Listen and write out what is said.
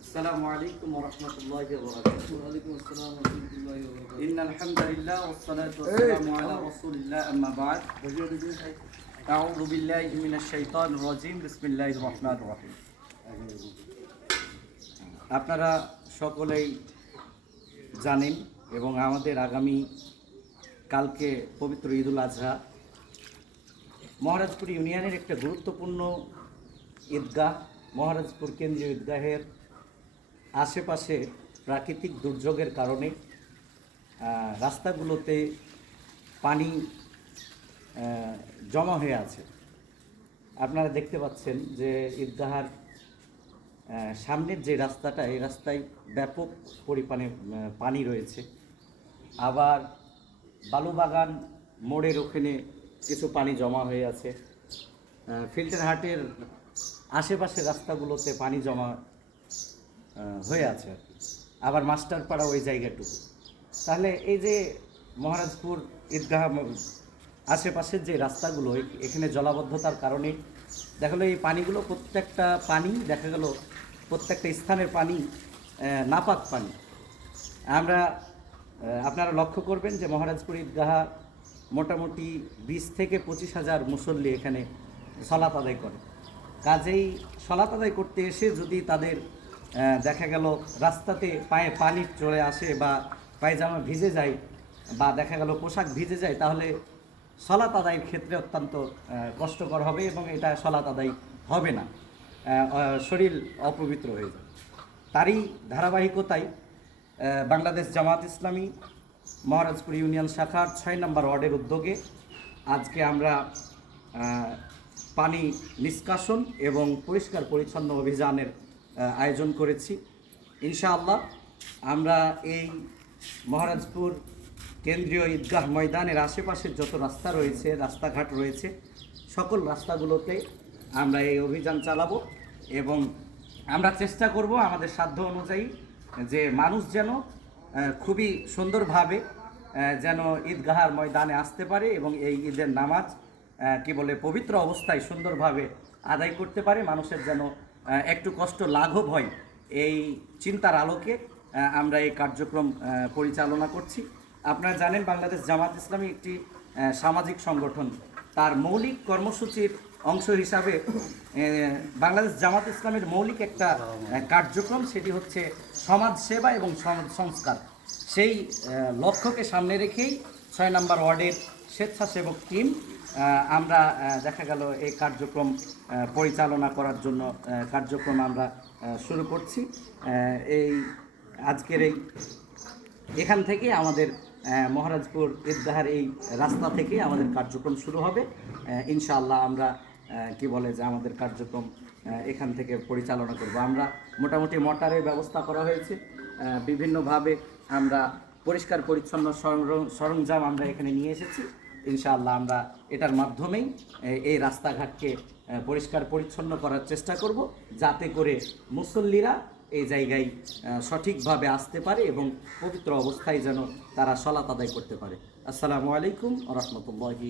السلام عليكم ورحمة الله وبركاته ওয়ালাইকুম আসসালাম রহমতুল্লাহি ওয়া বারাকাতুহু إن الحمد لله والصلاة والسلام على رسول الله أما بعد أعوذ بالله من الشيطان الرجيم بسم الله الرحمن الرحيم আপনারা সকলেই জানেন এবং আমাদের আগামী কালকে পবিত্র ঈদুল আজহা মহারাজপুর ইউনিয়নের একটা গুরুত্বপূর্ণ ঈদগাহ, মহারাজপুর কেন্দ্রীয় ঈদগাহের আশেপাশে প্রাকৃতিক দুর্যোগের কারণে রাস্তাগুলোতে পানি জমা হয়ে আছে। আপনারা দেখতে পাচ্ছেন যে ঈদগাহার সামনের যে রাস্তাটা, এই রাস্তায় ব্যাপক পরিমাণে পানি রয়েছে। আবার বালুবাগান মোড়ের ওখানে কিছু পানি জমা হয়ে আছে। ফিল্টার হাটের আশেপাশের রাস্তাগুলোতে পানি জমা হয়ে আছে। আর কি। আবার মাস্টারপাড়া ওই জায়গাটুকু। তাহলে এই যে মহারাজপুর ঈদগাহ আশেপাশের যে রাস্তাগুলো এখানে জলাবদ্ধতার কারণে দেখা এই পানিগুলো প্রত্যেকটা পানি, দেখা গেল প্রত্যেকটা স্থানের পানি নাপাক পানি। আমরা আপনারা লক্ষ্য করবেন যে মহারাজপুর ঈদগাহা মোটামুটি বিশ থেকে পঁচিশ হাজার মুসল্লি এখানে সলাত আদায় করে। কাজেই সলাত আদায় করতে এসে যদি তাদের দেখা গেল রাস্তাতে পায়ে পানি চলে আসে বা পায়জামা ভিজে যায় বা দেখা গেল পোশাক ভিজে যায়, তাহলে সলাত আদায়ের ক্ষেত্রে অত্যন্ত কষ্টকর হবে এবং এটা সলাত আদায় হবে না। শরীর অপবিত্র হয়ে যায়। তারই ধারাবাহিকতায় বাংলাদেশ জামাত ইসলামী মহারাজপুর ইউনিয়ন শাখার ছয় নম্বর ওয়ার্ডের উদ্যোগে আজকে আমরা পানি নিষ্কাশন এবং পরিষ্কার পরিচ্ছন্ন অভিযানের আয়োজন করেছি। ইনশাআল্লাহ আমরা এই মহারাজপুর কেন্দ্রীয় ঈদগাহ ময়দানের আশেপাশের যত রাস্তা রয়েছে, রাস্তাঘাট রয়েছে, সকল রাস্তাগুলোতে আমরা এই অভিযান চালাবো এবং আমরা চেষ্টা করব আমাদের সাধ্য অনুযায়ী যে মানুষ যেন খুবই সুন্দরভাবে যেন ঈদগাহার ময়দানে আসতে পারে এবং এই ঈদের নামাজ কি বলে, পবিত্র অবস্থায় সুন্দরভাবে আদায় করতে পারে। মানুষের যেন একটু কষ্ট লাঘব হয়, এই চিন্তার আলোকে আমরা এই কার্যক্রম পরিচালনা করছি। আপনারা জানেন, বাংলাদেশ জামাত ইসলামী একটি সামাজিক সংগঠন। তার মৌলিক কর্মসূচির অংশ হিসাবে বাংলাদেশ জামাত ইসলামের মৌলিক একটা কার্যক্রম, সেটি হচ্ছে সমাজ সেবা এবং সমাজ সংস্কার। সেই লক্ষ্যকে সামনে রেখেই ছয় নম্বর ওয়ার্ডের স্বেচ্ছাসেবক টিম আমরা দেখা গেল এই কার্যক্রম পরিচালনা করার জন্য কার্যক্রম আমরা শুরু করছি। এই আজকের এই, এখান থেকে আমাদের মহারাজপুর ঈদগাহার এই রাস্তা থেকে আমাদের কার্যক্রম শুরু হবে। ইনশাআল্লাহ আমরা কি বলে যে আমাদের কার্যক্রম এখান থেকে পরিচালনা করব। আমরা মোটামুটি মোটরের ব্যবস্থা করা হয়েছে। বিভিন্নভাবে আমরা পরিষ্কার, পরিচ্ছন্ন সরঞ্জাম- আমরা এখানে নিয়ে এসেছি। ইনশাআল্লাহ আমরা এটার মাধ্যমেই এই রাস্তাঘাটকে পরিষ্কার, পরিচ্ছন্ন করার চেষ্টা করব যাতে করে মুসল্লিরা এই জায়গায় সঠিকভাবে আসতে পারে এবং পবিত্র অবস্থায় যেন তারা সলাত আদায় করতে পারে। আসসালামু আলাইকুম রহমতুল্লাহি